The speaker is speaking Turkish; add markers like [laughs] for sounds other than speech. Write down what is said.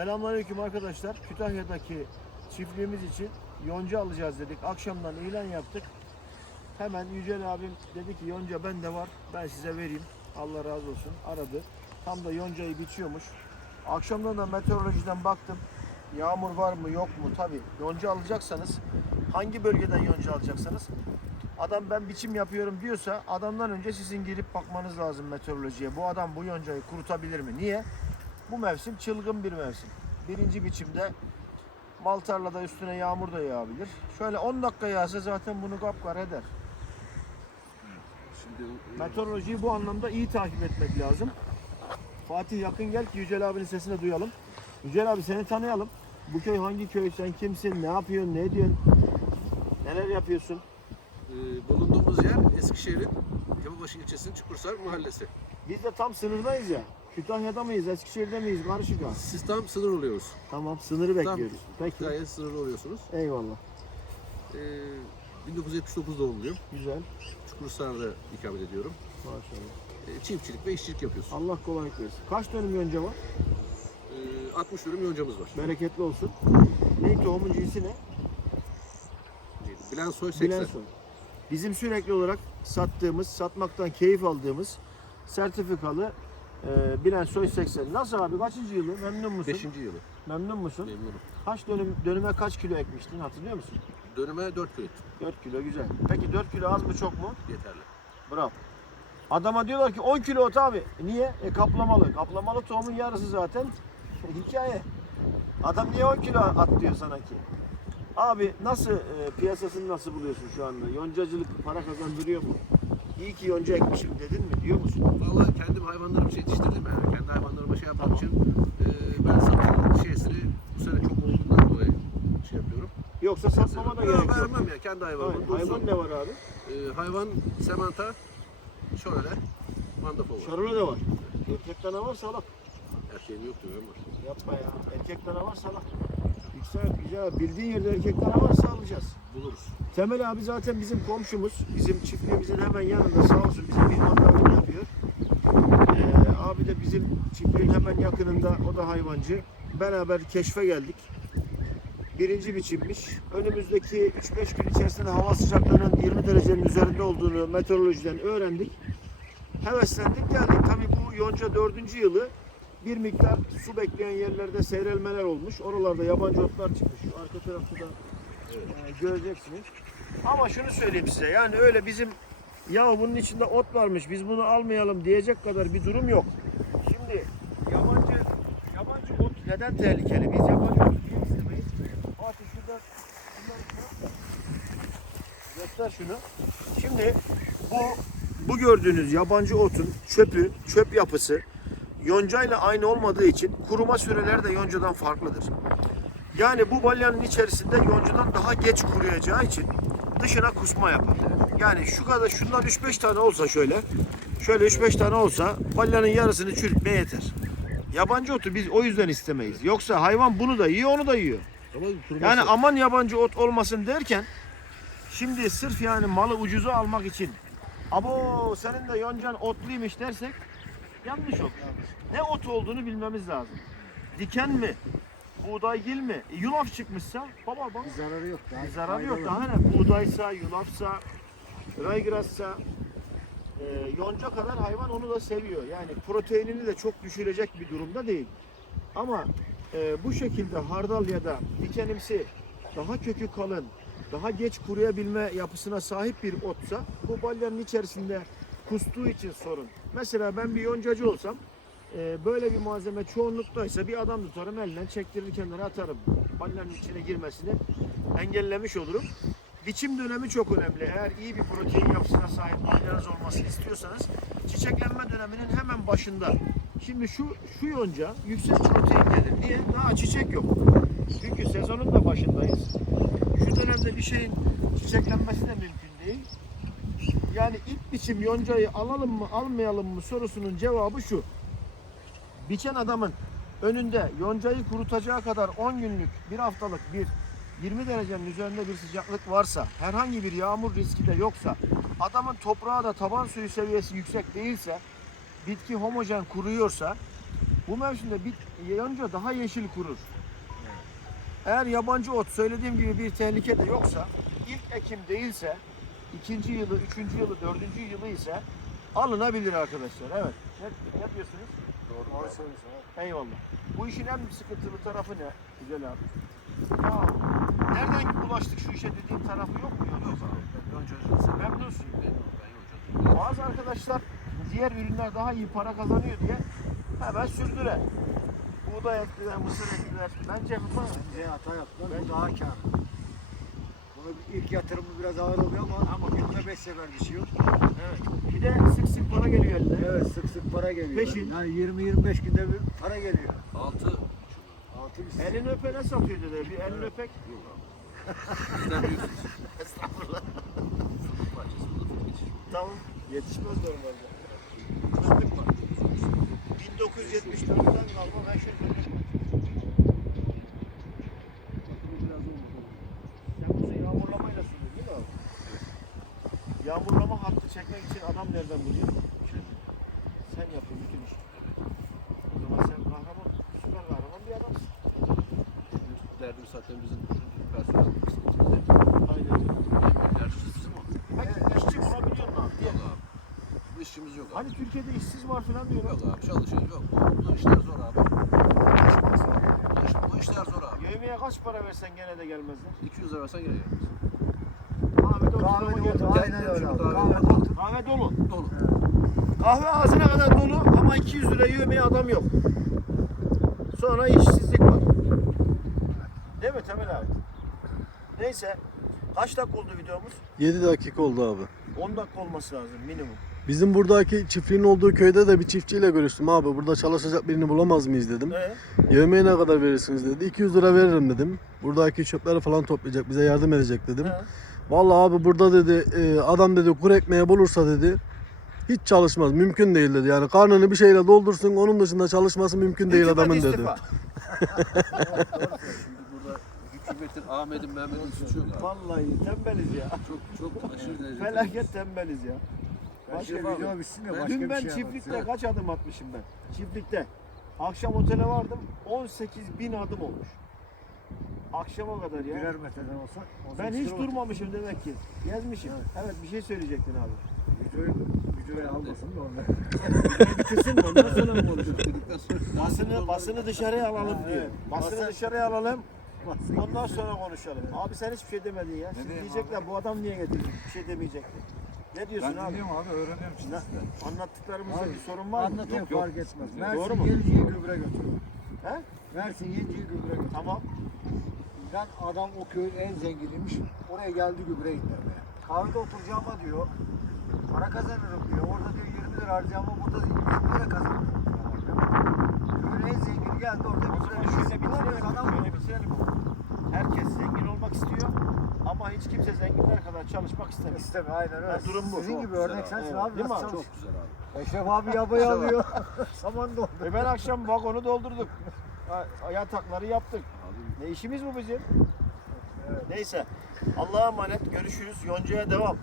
Selamünaleyküm arkadaşlar. Kütahya'daki çiftliğimiz için yonca alacağız dedik. Akşamdan ilan yaptık. Hemen Yücel abim dedi ki yonca bende var. Ben size vereyim. Allah razı olsun. Aradı. Tam da yoncayı biçiyormuş. Akşamdan da meteorolojiden baktım. Yağmur var mı yok mu? Tabi yonca alacaksanız hangi bölgeden yonca alacaksanız adam ben biçim yapıyorum diyorsa adamdan önce sizin girip bakmanız lazım meteorolojiye. Bu adam bu yoncayı kurutabilir mi? Niye? Bu mevsim çılgın bir mevsim. Birinci biçimde mal tarlada üstüne yağmur da yağabilir. Şöyle 10 dakika yağsa zaten bunu kapkar eder. Şimdi Meteorolojiyi bu anlamda iyi takip etmek lazım. Fatih yakın gel ki Yücel abinin sesini duyalım. Yücel abi seni tanıyalım. Bu köy hangi köy? Sen kimsin? Ne yapıyorsun? Ne ediyorsun? Neler yapıyorsun? e, bulunduğumuz yer Eskişehir'in Yababaşı ilçesinin Çukursar mahallesi. Biz de tam sınırdayız ya. Kütahya'da mıyız? Eskişehir'de miyiz? Karışık ha. Siz tam sınır oluyoruz. Tamam sınırı Tam bekliyoruz. Peki. gayet sınır oluyorsunuz. Eyvallah. E, 1979 doğumluyum. Güzel. Çukursar'da ikamet ediyorum. Maşallah. E, çiftçilik ve işçilik yapıyoruz. Allah kolaylık versin. Kaç dönüm yonca var? E, 60 dönüm yoncamız var. Bereketli olsun. Ne tohumun cinsi ne? Bilen soy 80. Bilenson. Bizim sürekli olarak sattığımız, satmaktan keyif aldığımız sertifikalı e, Bilensoy 80. Nasıl abi? Kaçıncı yılı? Memnun musun? 5. yılı. Memnun musun? Memnunum. Kaç dönüm, dönüme kaç kilo ekmiştin hatırlıyor musun? Dönüme 4 kilo 4 kilo güzel. Peki 4 kilo az mı çok mu? yeterli. Bravo. Adama diyorlar ki 10 kilo at abi. Niye? E kaplamalı. Kaplamalı tohumun yarısı zaten hikaye. Adam niye 10 kilo at diyor sana ki? Abi nasıl e, piyasasını nasıl buluyorsun şu anda? Yoncacılık para kazandırıyor mu? İyi ki yonca ekmişim dedin mi? Diyor musun? Vallahi kendim hayvanlarımı yetiştirdim yani. Kendi hayvanlarıma şey yaptığım için e, ben satın şeysini bu sene çok olduğundan dolayı şey yapıyorum. Yoksa satmama da gerek yok. vermem ya kendi hayvanımı. Hayır, hayvan ne var abi? Ee, hayvan semanta şöyle mandafo var. Şarolo da var. Erkek dana var salak. Erkeğim yok diyorum var. Yapma ya. Erkek dana var salak. Yüksel güzel. Bildiğin yerde erkek dana varsa alacağız. Buluruz. Temel abi zaten bizim komşumuz. Bizim çiftliğimizin hemen yanında sağ olsun bize bir mandarlık yapıyor. Ee, abi de bizim çiftliğin hemen yakınında o da hayvancı. Beraber keşfe geldik. Birinci biçimmiş. Önümüzdeki 3-5 gün içerisinde hava sıcaklığının 20 derecenin üzerinde olduğunu meteorolojiden öğrendik. Heveslendik geldik. Tabii bu yonca dördüncü yılı bir miktar su bekleyen yerlerde seyrelmeler olmuş. Oralarda yabancı otlar çıkmış. Şu arka tarafta da e, göreceksiniz. Ama şunu söyleyeyim size yani öyle bizim ya bunun içinde ot varmış biz bunu almayalım diyecek kadar bir durum yok. Şimdi yabancı yabancı ot neden tehlikeli? Biz yabancı ot niye istemeyiz? Fatih şurada göster şunu. Şimdi bu bu gördüğünüz yabancı otun çöpü, çöp yapısı yoncayla aynı olmadığı için kuruma süreleri de yoncadan farklıdır. Yani bu balyanın içerisinde yoncadan daha geç kuruyacağı için dışına kusma yapar. Yani şu kadar şundan 3-5 tane olsa şöyle, şöyle 3-5 tane olsa balyanın yarısını çürütmeye yeter. Yabancı otu biz o yüzden istemeyiz. Yoksa hayvan bunu da yiyor, onu da yiyor. Yani aman yabancı ot olmasın derken şimdi sırf yani malı ucuza almak için abo senin de yoncan otluymuş dersek yanlış olur. Ne ot olduğunu bilmemiz lazım. Diken mi? Buğdaygil mi? E, yulaf çıkmışsa baba bak Bir zararı yok. Daha bir zararı yok. Daha ne? Buğdaysa, yulafsa, raygrassa e, yonca kadar hayvan onu da seviyor. Yani proteinini de çok düşürecek bir durumda değil. Ama e, bu şekilde hardal ya da dikenimsi daha kökü kalın, daha geç kuruyabilme yapısına sahip bir otsa bu balyanın içerisinde kustuğu için sorun. Mesela ben bir yoncacı olsam e, böyle bir malzeme çoğunluktaysa bir adam tutarım elinden çektirir kenara atarım. Balyanın içine girmesini engellemiş olurum. Biçim dönemi çok önemli. Eğer iyi bir protein yapısına sahip balyanız olmasını istiyorsanız çiçeklenme döneminin hemen başında. Şimdi şu şu yonca yüksek proteinlidir. Niye? Daha çiçek yok. Çünkü sezonun da başındayız. Şu dönemde bir şeyin çiçeklenmesi de mümkün değil. Yani ilk biçim yoncayı alalım mı almayalım mı sorusunun cevabı şu. Biçen adamın önünde yoncayı kurutacağı kadar 10 günlük, bir haftalık bir 20 derecenin üzerinde bir sıcaklık varsa, herhangi bir yağmur riski de yoksa, adamın toprağı da taban suyu seviyesi yüksek değilse, bitki homojen kuruyorsa, Bu mevsimde bit yonca daha yeşil kurur. Eğer yabancı ot söylediğim gibi bir tehlike de yoksa, ilk ekim değilse, ikinci yılı, üçüncü yılı, dördüncü yılı ise alınabilir arkadaşlar. Evet. Ne, ne diyorsunuz? Doğru. Doğru söylüyorsun. evet. Eyvallah. Bu işin en sıkıntılı tarafı ne? Güzel abi. Ya nereden ulaştık şu işe dediğim tarafı yok mu? Yok abi. Ben seviyorum. Memnunsun. Ben, ben. Bazı arkadaşlar diğer ürünler daha iyi para kazanıyor diye hemen sürdüler. Buğday ektiler, mısır ektiler. Bence hata. Bence hata yaptılar. Bu daha kâr. Bunu ilk yatırımı biraz ağır oluyor ama ama günde 5 sefer düşüyor. Evet. Bir de sık sık para geliyor eline. Evet sık sık para geliyor. Peşin. Yani 20-25 günde bir para geliyor. Altı. Altı bir Elini öpene satıyor dedi. Bir elini öpek. Yok abi. Bizden büyüksünüz. [laughs] Estağfurullah. Fındık bahçesi burada fındık yetişiyor. Tamam. Yetişmez normalde. Fındık var. 1974'ten kalma meşhur fındık var. Sen bunu yağmurlamayla suluyorsun değil mi abi? Yağmurlama hattı çekmek için adam nereden buluyor? Sen yapıyorsun bütün işi. O zaman sen kahraman, süper kahraman bir adamsın. Derdim zaten bizim personel. Aynen. Peki işçi bulabiliyorsun abi. Yok abi. Bu işimiz yok abi. Hani Türkiye'de işsiz var falan diyorlar. Yok abi çalışıyor yok. Bu, bu işler zor abi. Bu, iş, bu işler zor abi. Yemeğe kaç para versen gene de gelmezler. 200 lira versen gene gelmez. Aynen öyle. Kahve Kahvede yapalım. otur. Kahve dolu. Dolu. Kahve ağzına kadar dolu ama 200 lira yemeğe adam yok. Sonra işsizlik var. Değil mi Temel abi? Neyse. Kaç dakika oldu videomuz? 7 dakika oldu abi. 10 dakika olması lazım minimum. Bizim buradaki çiftliğin olduğu köyde de bir çiftçiyle görüştüm abi. Burada çalışacak birini bulamaz mıyız dedim. Ee, Yemeğe ne kadar verirsiniz dedi. 200 lira veririm dedim. Buradaki çöpleri falan toplayacak, bize yardım edecek dedim. he. Vallahi abi burada dedi e, adam dedi kuru ekmeğe bulursa dedi hiç çalışmaz. Mümkün değil dedi. Yani karnını bir şeyle doldursun onun dışında çalışması mümkün değil Hükümet adamın dedi. istifa. Şimdi burada hükümetin, Ahmet'in, Mehmet'in suçu yok abi. Vallahi tembeliz ya. Çok çok aşırı derecede. Felaket tembeliz ya. Başka video bitsin de Ben- başka Dün bir ben şey çiftlikte anlatayım. kaç adım atmışım ben? Çiftlikte. Akşam otele vardım 18 bin adım olmuş. Akşama kadar ya. Birer metreden olsa. o Ben hiç durmamışım demek ki. Gezmişim. Evet bir şey söyleyecektin abi. Videoyu, videoyu almasın da ondan. Bitirsin mi? Ondan sonra mı konuşalım? Dedikten sonra- Basını, basını dışarıya alalım Ha, diyor. Basını Basın- dışarıya alalım. Basın Ondan sonra konuşalım. Abi sen hiçbir şey demedin ya. Şimdi diyecekler bu adam niye getirdi? Bir şey demeyecekti. Ne diyorsun Ben abi? dinliyorum abi öğreniyorum şimdi. Ne? Anlattıklarımızda Abi, bir sorun var mı? Anlatayım Yok, yok. fark etmez. Doğru Mersin mu? Yelici'ye gübre götürdü. He? Mersin Yelici'ye gübre götürdü. Tamam. Ben adam o köyün en zenginiymiş. Oraya geldi gübre indirmeye. Kahvede oturacağıma diyor. Para kazanırım diyor. Orada diyor 20 lira harcayacağım burada 20 lira kazanırım. Köyün en zengini geldi orada O gübre zaman götürdü. şöyle bitirelim. adam. Şöyle bitirelim. Herkes zengin olmak istiyor ama hiç kimse zenginler kadar çalışmak istemiyor. İstemiyor aynen öyle. Ha, durum bu. Sizin Çok gibi örnek sensin abi. değil mi Nasıl abi? çalış- Çok güzel abi. Eşref abi yabayı alıyor. [laughs] Saman doldu. E ben akşam vagonu doldurduk. Ha, Yatakları yaptık. Abi Ne işimiz bu bizim? Neyse. Allah'a emanet. Görüşürüz. Yonca'ya devam.